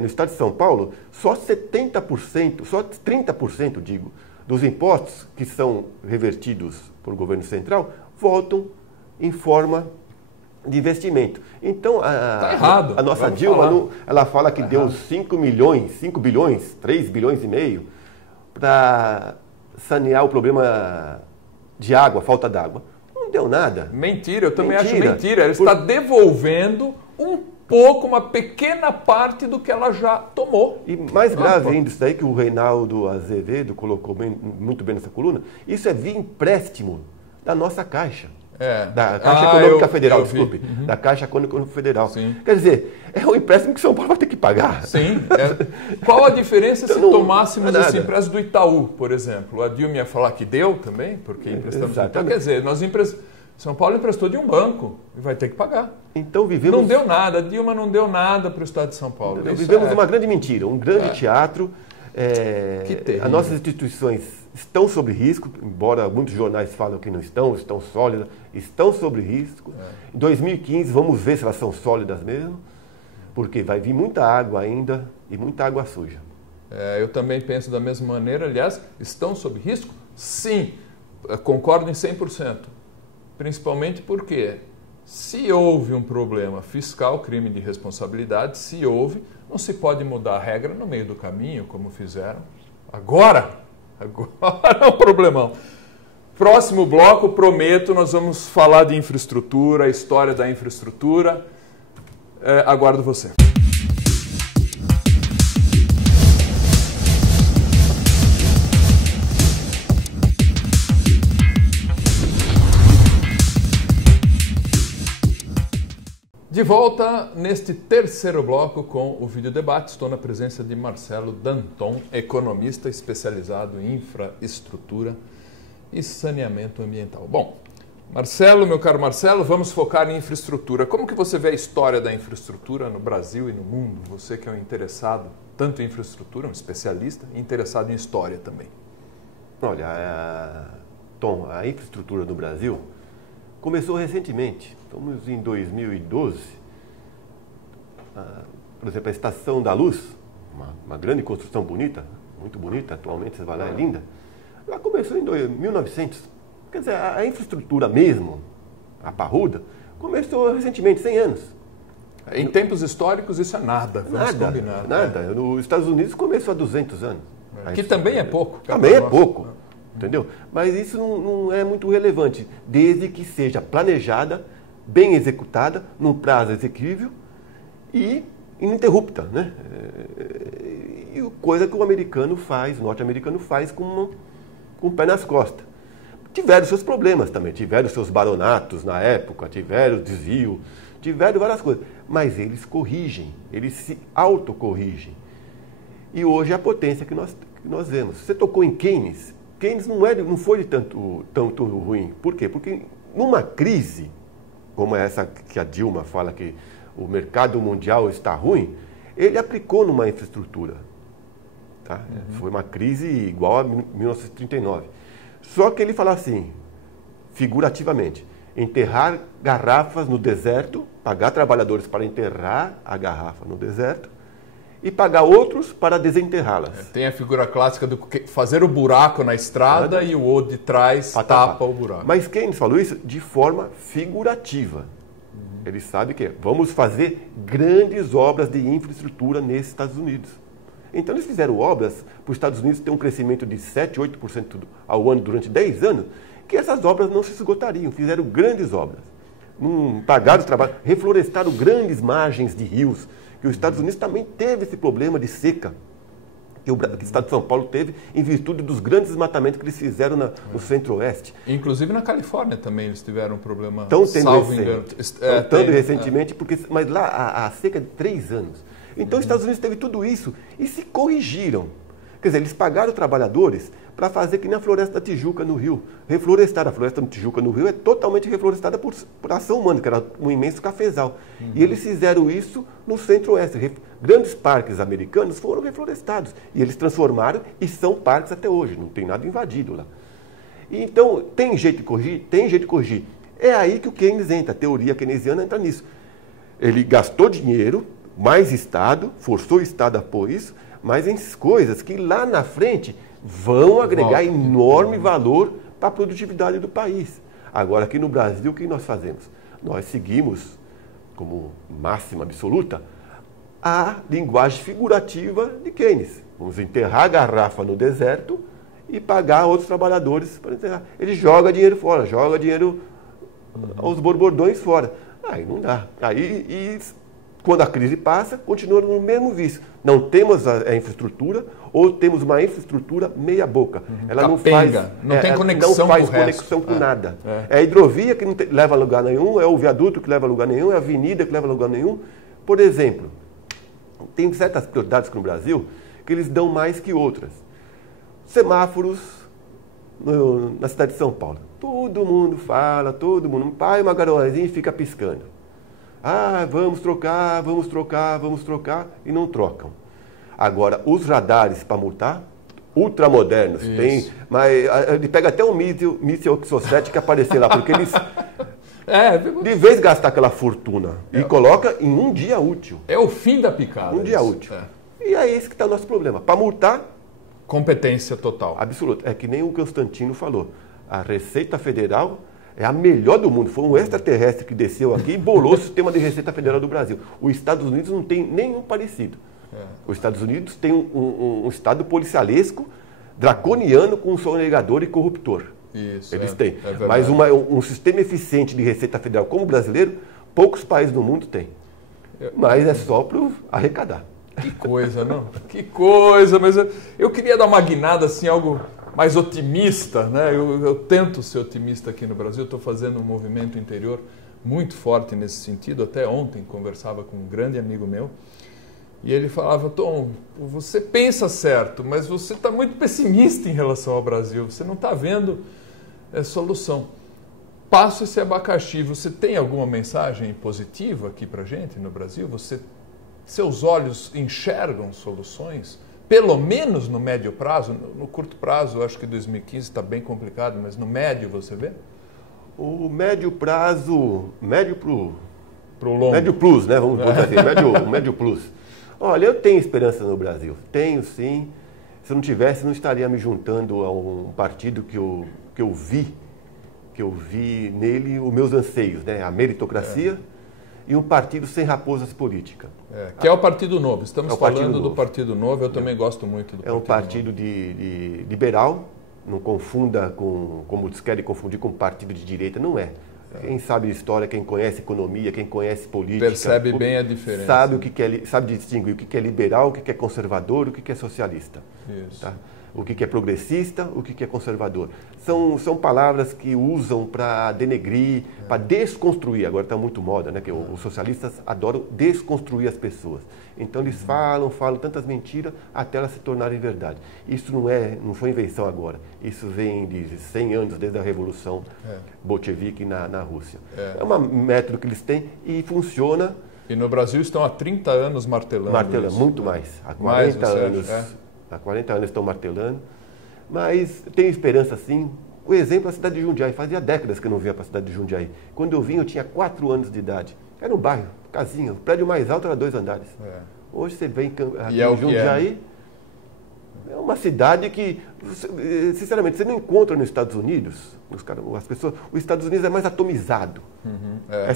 no Estado de São Paulo, só 70%, só 30%, dos impostos que são revertidos por governo central voltam em forma de investimento. Então, tá errado. A nossa Dilma, ela fala que deu 5 bilhões, 3 bilhões e meio, para sanear o problema de água, falta d'água. Não deu nada. Mentira, eu também acho mentira. Ela está devolvendo uma pequena parte do que ela já tomou. E mais grave ainda, isso daí que o Reinaldo Azevedo colocou muito bem nessa coluna, isso é via empréstimo da nossa Caixa. Da Caixa Econômica Federal, desculpe. Da Caixa Econômica Federal. Sim. Quer dizer, é um empréstimo que São Paulo vai ter que pagar. Sim. Qual a diferença se Então, tomássemos esse empréstimo do Itaú, por exemplo? A Dilma ia falar que deu também, porque emprestamos do Itaú. Quer dizer, São Paulo emprestou de um banco e vai ter que pagar. Então vivemos... Não deu nada, a Dilma não deu nada para o Estado de São Paulo. Vivemos uma grande mentira, um grande teatro. As nossas instituições estão sob risco, embora muitos jornais falam que não estão sólidas, estão sob risco. Em 2015, vamos ver se elas são sólidas mesmo, porque vai vir muita água ainda e muita água suja. Eu também penso da mesma maneira. Aliás, estão sob risco? Sim, concordo em 100%. Principalmente porque se houve um problema fiscal, crime de responsabilidade, se houve, não se pode mudar a regra no meio do caminho, como fizeram. Agora é um problemão. Próximo bloco, prometo, nós vamos falar de infraestrutura, a história da infraestrutura. Aguardo você. De volta neste terceiro bloco com o vídeo debate. Estou na presença de Marcelo Danton, economista especializado em infraestrutura e saneamento ambiental. Bom, Marcelo, meu caro Marcelo, vamos focar em infraestrutura. Como que você vê a história da infraestrutura no Brasil e no mundo? Você que é um interessado tanto em infraestrutura, um especialista, e interessado em história também. Olha, Tom, a infraestrutura no Brasil começou recentemente. Estamos em 2012. Por exemplo, a Estação da Luz, uma grande construção bonita, muito bonita, atualmente você vai lá, é linda. Ela começou em 1900. Quer dizer, a infraestrutura mesmo, a parruda, começou recentemente, 100 anos. Em tempos históricos isso é nada, vamos combinar. Nada. Nos Estados Unidos começou há 200 anos. Que também é pouco. Também é pouco, entendeu? Mas isso não é muito relevante, desde que seja planejada, bem executada, num prazo exequível e ininterrupta, né? E coisa que o norte-americano faz com o pé nas costas. Tiveram seus problemas também, tiveram seus baronatos na época, tiveram desvio, tiveram várias coisas. Mas eles corrigem, eles se autocorrigem. E hoje é a potência que nós vemos. Você tocou em Keynes. Keynes não foi tanto ruim. Por quê? Porque numa crise, como essa que a Dilma fala que o mercado mundial está ruim, ele aplicou numa infraestrutura. Tá? Foi uma crise igual a 1939. Só que ele fala assim, figurativamente, enterrar garrafas no deserto, pagar trabalhadores para enterrar a garrafa no deserto e pagar outros para desenterrá-las. Tem a figura clássica do fazer o buraco na estrada e o outro de trás tapa o buraco. Mas Keynes falou isso de forma figurativa. Ele sabe que vamos fazer grandes obras de infraestrutura nesses Estados Unidos. Então eles fizeram obras para os Estados Unidos ter um crescimento de 7, 8% ao ano durante 10 anos, que essas obras não se esgotariam. Fizeram grandes obras. Pagaram o trabalho, reflorestaram grandes margens de rios, que os Estados Unidos também teve esse problema de seca, que o estado de São Paulo teve em virtude dos grandes desmatamentos que eles fizeram no centro-oeste. Inclusive na Califórnia também eles tiveram um problema, tendo recentemente, mas lá a seca é de 3 anos. Então os Estados Unidos teve tudo isso e se corrigiram. Quer dizer, eles pagaram trabalhadores para fazer que nem a Floresta da Tijuca no Rio. Reflorestar. A Floresta da Tijuca no Rio é totalmente reflorestada por ação humana, que era um imenso cafezal. E eles fizeram isso no centro-oeste. Grandes parques americanos foram reflorestados. E eles transformaram e são parques até hoje. Não tem nada invadido lá. E então, tem jeito de corrigir? Tem jeito de corrigir. É aí que o Keynes entra. A teoria keynesiana entra nisso. Ele gastou dinheiro, mais Estado, forçou o Estado a pôr isso, mas em coisas que lá na frente vão agregar enorme valor para a produtividade do país. Agora, aqui no Brasil, o que nós fazemos? Nós seguimos, como máxima absoluta, a linguagem figurativa de Keynes. Vamos enterrar a garrafa no deserto e pagar outros trabalhadores para enterrar. Ele joga dinheiro fora, joga dinheiro aos borbordões fora. Aí não dá. Aí quando a crise passa, continua no mesmo vício. Não temos a infraestrutura ou temos uma infraestrutura meia boca. Ela Capenga, não tem conexão não faz com o conexão resto. com nada. É a hidrovia que não leva a lugar nenhum, é o viaduto que leva a lugar nenhum, é a avenida que leva a lugar nenhum. Por exemplo, tem certas prioridades no Brasil que eles dão mais que outras. Semáforos na cidade de São Paulo. Todo mundo fala, todo mundo, pai, uma garoazinha e fica piscando. Ah, vamos trocar, e não trocam. Agora, os radares para multar, ultramodernos, tem, mas ele pega até um míssil Exocet que aparecer lá, porque eles, de vez gastar aquela fortuna e coloca em um dia útil. É o fim da picada. Um dia útil. E é esse que está o nosso problema. Para multar... Competência total. Absoluta. É que nem o Constantino falou. A Receita Federal é a melhor do mundo. Foi um extraterrestre que desceu aqui e bolou o sistema de Receita Federal do Brasil. Os Estados Unidos não tem nenhum parecido. Os Estados Unidos têm um Estado policialesco, draconiano, com sonegador e corruptor. Isso, eles têm. Mas um sistema eficiente de Receita Federal como o brasileiro, poucos países do mundo têm. Mas é só para arrecadar. Que coisa, não? Que coisa, mas eu queria dar uma guinada assim, algo mais otimista, né? Eu tento ser otimista aqui no Brasil, estou fazendo um movimento interior muito forte nesse sentido. Até ontem conversava com um grande amigo meu e ele falava: Tom, você pensa certo, mas você está muito pessimista em relação ao Brasil, você não está vendo solução. Passo esse abacaxi, você tem alguma mensagem positiva aqui para gente no Brasil? Seus olhos enxergam soluções, pelo menos no médio prazo? No curto prazo, eu acho que 2015 está bem complicado, mas no médio você vê? O médio prazo, médio pro longo. Médio plus, né? Vamos botar assim, médio plus. Olha, eu tenho esperança no Brasil, tenho sim. Se eu não tivesse, não estaria me juntando a um partido que eu vi nele os meus anseios, né? A meritocracia. E um partido sem raposas políticas. Que é o Partido Novo. Estamos falando do Partido Novo, eu também gosto muito do Partido Novo. É um partido de liberal, não confunda como eles querem confundir com partido de direita, não é. Quem sabe história, quem conhece economia, quem conhece política... Percebe bem a diferença. Sabe distinguir o que é liberal, o que é conservador, o que é socialista. Isso. Tá? O que é progressista, o que é conservador. São palavras que usam para denegrir, para desconstruir. Agora está muito moda, né? Que os socialistas adoram desconstruir as pessoas. Então eles falam tantas mentiras até elas se tornarem verdade. Isso não foi invenção agora. Isso vem de 100 anos, desde a Revolução Bolchevique na Rússia. É um método que eles têm e funciona. E no Brasil estão há 30 anos martelando isso. Muito mais. Há 40 anos. Há 40 anos estão martelando, mas tenho esperança sim. O exemplo é a cidade de Jundiaí. Fazia décadas que eu não vinha para a cidade de Jundiaí. Quando eu vim, eu tinha 4 anos de idade. Era um bairro, casinha. O prédio mais alto era 2 andares. Hoje você vem aqui em Jundiaí, é uma cidade que, sinceramente, você não encontra nos Estados Unidos. Os Estados Unidos é mais atomizado.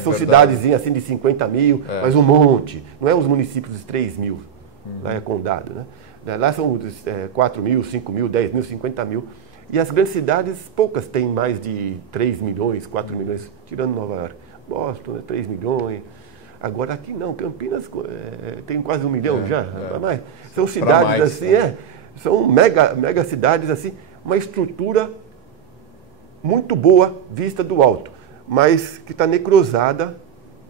São cidadezinhas assim de 50 mil, mas um monte. Não é uns municípios de 3 mil. Lá é condado, né? Lá são 4 mil, 5 mil, 10 mil, 50 mil. E as grandes cidades, poucas têm mais de 3 milhões, 4 milhões, tirando Nova York. Boston, 3 milhões. Agora aqui não, Campinas tem quase 1 milhão já. Mas são cidades assim, são mega cidades assim, uma estrutura muito boa vista do alto, mas que está necrosada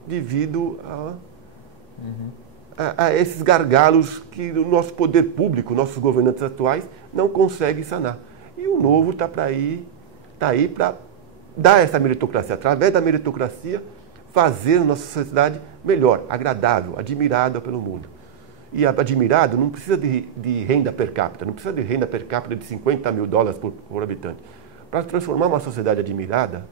devido a esses gargalos que o nosso poder público, nossos governantes atuais, não conseguem sanar. E o novo está aí para dar essa meritocracia, através da meritocracia, fazer a nossa sociedade melhor, agradável, admirada pelo mundo. E admirado não precisa de renda per capita, não precisa de renda per capita de $50 mil por habitante. Para transformar uma sociedade admirada,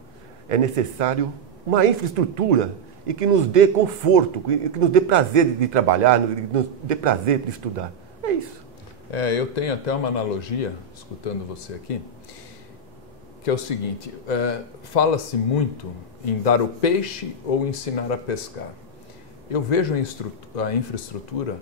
é necessário uma infraestrutura e que nos dê conforto, que nos dê prazer de trabalhar, que nos dê prazer de estudar. É isso. Eu tenho até uma analogia, escutando você aqui, que é o seguinte: fala-se muito em dar o peixe ou ensinar a pescar. Eu vejo a infraestrutura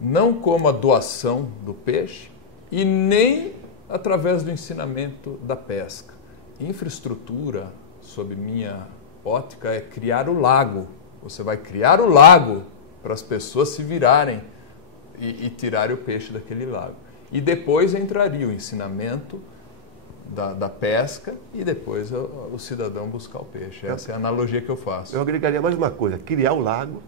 não como a doação do peixe e nem através do ensinamento da pesca. Infraestrutura, sob minha ótica, é criar o lago. Você vai criar o lago para as pessoas se virarem e tirarem o peixe daquele lago. E depois entraria o ensinamento da pesca e depois o cidadão buscar o peixe. Essa é a analogia que eu faço. Eu agregaria mais uma coisa, criar o lago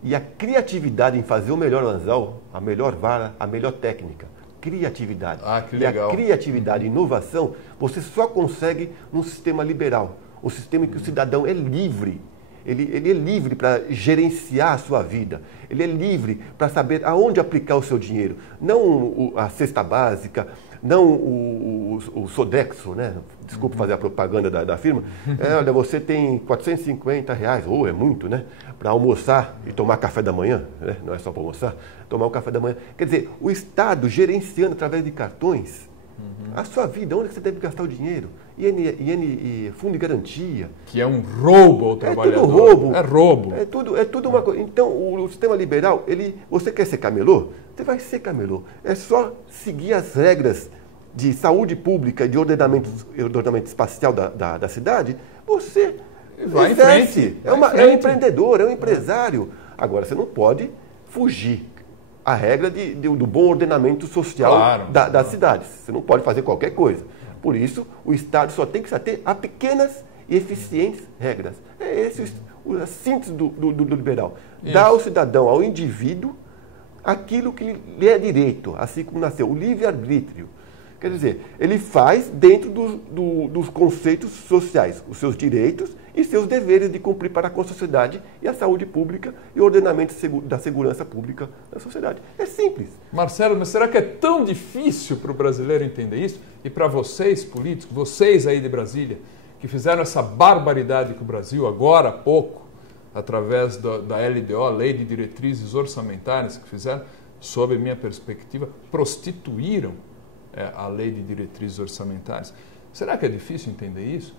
e a criatividade em fazer o melhor anzol, a melhor vara, a melhor técnica. Criatividade. Que legal. E a criatividade e inovação você só consegue num sistema liberal. Um sistema em que o cidadão é livre. Ele é livre para gerenciar a sua vida. Ele é livre para saber aonde aplicar o seu dinheiro. Não a cesta básica, não o Sodexo, né? Desculpa fazer a propaganda da firma. Olha, você tem R$450, ou é muito, né? Para almoçar e tomar café da manhã, né? Não é só para almoçar, tomar o café da manhã. Quer dizer, o Estado gerenciando através de cartões a sua vida, onde você deve gastar o dinheiro. Fundo de garantia. Que é um roubo ao trabalhador. É tudo roubo. É roubo. É tudo uma coisa. Então, o sistema liberal, você quer ser camelô? Você vai ser camelô. É só seguir as regras de saúde pública e de ordenamento espacial da cidade, você vai em frente. É um empreendedor, é um empresário. Agora, você não pode fugir à regra do bom ordenamento social das cidades. Você não pode fazer qualquer coisa. Por isso, o Estado só tem que se ater a pequenas e eficientes regras. É esse a síntese do liberal. Dá ao cidadão, ao indivíduo, aquilo que lhe é direito, assim como nasceu, o livre-arbítrio. Quer dizer, ele faz dentro dos conceitos sociais, os seus direitos e seus deveres de cumprir para com a sociedade e a saúde pública e o ordenamento da segurança pública da sociedade. É simples. Marcelo, mas será que é tão difícil para o brasileiro entender isso? E para vocês, políticos, vocês aí de Brasília, que fizeram essa barbaridade com o Brasil agora há pouco, através da LDO, a Lei de Diretrizes Orçamentárias, que fizeram, sob a minha perspectiva, prostituíram a Lei de Diretrizes Orçamentárias. Será que é difícil entender isso?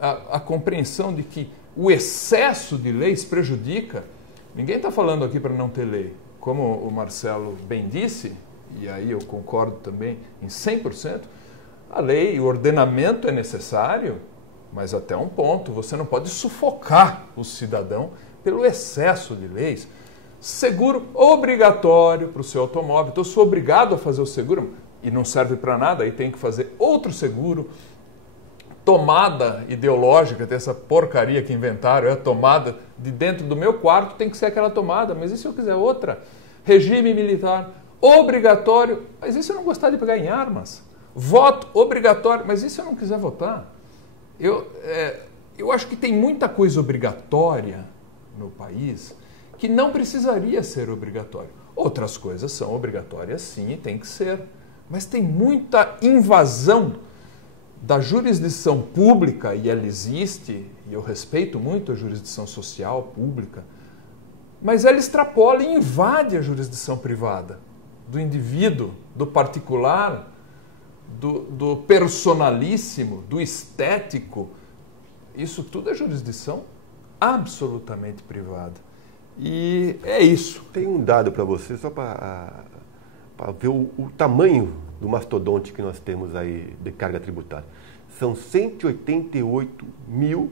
A compreensão de que o excesso de leis prejudica. Ninguém está falando aqui para não ter lei. Como o Marcelo bem disse, e aí eu concordo também em 100%, a lei, o ordenamento é necessário, mas até um ponto. Você não pode sufocar o cidadão pelo excesso de leis. Seguro obrigatório para o seu automóvel. Então, eu sou obrigado a fazer o seguro e não serve para nada, aí tem que fazer outro seguro. Tomada ideológica, tem essa porcaria que inventaram, a tomada de dentro do meu quarto tem que ser aquela tomada, mas e se eu quiser outra? Regime militar obrigatório, mas e se eu não gostar de pegar em armas? Voto obrigatório, mas e se eu não quiser votar? Eu acho que tem muita coisa obrigatória no país que não precisaria ser obrigatório. Outras coisas são obrigatórias sim e tem que ser, mas tem muita invasão da jurisdição pública, e ela existe, e eu respeito muito a jurisdição social pública, mas ela extrapola e invade a jurisdição privada, do indivíduo, do particular, do personalíssimo, do estético. Isso tudo é jurisdição absolutamente privada. E é isso. Tem um dado para você, só para ver o tamanho do mastodonte que nós temos aí de carga tributária. São 188 mil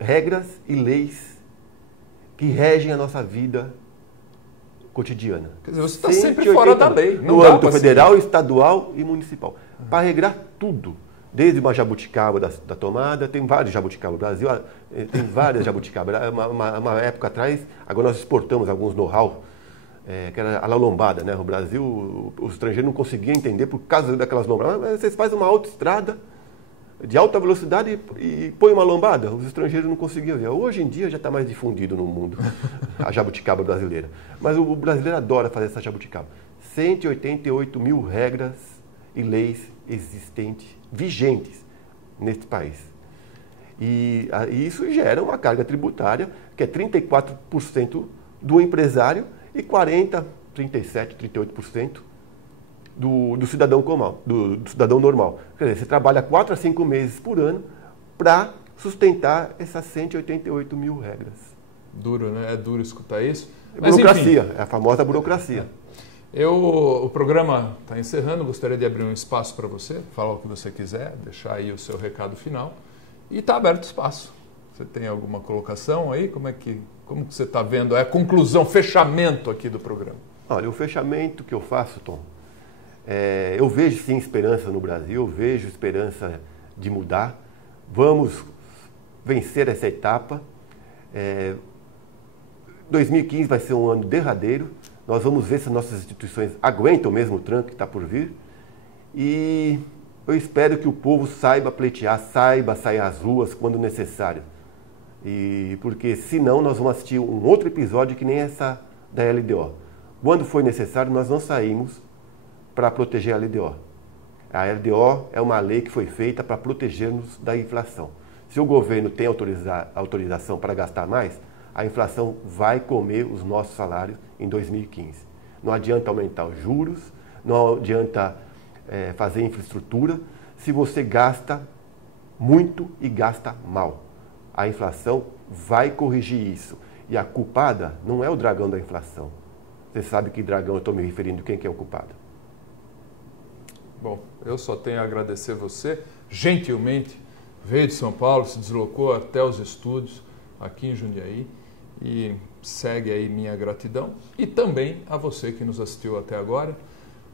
regras e leis que regem a nossa vida cotidiana. Quer dizer, você está sempre fora da lei. No âmbito federal, estadual e municipal. Para regrar tudo. Desde uma jabuticaba da tomada, tem vários jabuticaba no Brasil, tem várias jabuticabas. Uma época atrás, agora nós exportamos alguns know-how, que era a la lombada, né? O Brasil, o estrangeiro não conseguia entender por causa daquelas lombadas. Mas vocês fazem uma autoestrada de alta velocidade e põe uma lombada. Os estrangeiros não conseguiam ver. Hoje em dia já está mais difundido no mundo a jabuticaba brasileira. Mas o brasileiro adora fazer essa jabuticaba. 188 mil regras e leis existentes, vigentes neste país. E isso gera uma carga tributária que é 34% do empresário e 40%, 37%, 38% do cidadão comum, do cidadão normal. Quer dizer, você trabalha 4 a 5 meses por ano para sustentar essas 188 mil regras. Duro, né? É duro escutar isso. Mas, burocracia, enfim, é a famosa burocracia. O programa está encerrando, gostaria de abrir um espaço para você, falar o que você quiser, deixar aí o seu recado final. E está aberto o espaço. Você tem alguma colocação aí? Como é que Como que você está vendo a conclusão, fechamento aqui do programa? Olha, o fechamento que eu faço, Tom, eu vejo sim esperança no Brasil, eu vejo esperança de mudar. Vamos vencer essa etapa. 2015 vai ser um ano derradeiro. Nós vamos ver se nossas instituições aguentam mesmo o tranco que está por vir. E eu espero que o povo saiba pleitear, saiba sair às ruas quando necessário. Porque senão nós vamos assistir um outro episódio que nem essa da LDO. Quando foi necessário, nós não saímos para proteger a LDO. A LDO é uma lei que foi feita para proteger-nos da inflação. Se o governo tem autorização para gastar mais, a inflação vai comer os nossos salários em 2015. Não adianta aumentar os juros, não adianta fazer infraestrutura, se você gasta muito e gasta mal. A inflação vai corrigir isso. E a culpada não é o dragão da inflação. Você sabe que dragão eu estou me referindo, quem que é o culpado? Bom, eu só tenho a agradecer você, gentilmente, veio de São Paulo, se deslocou até os estúdios aqui em Jundiaí e segue aí minha gratidão e também a você que nos assistiu até agora.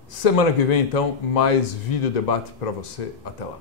Semana que vem, então, mais vídeo debate para você. Até lá.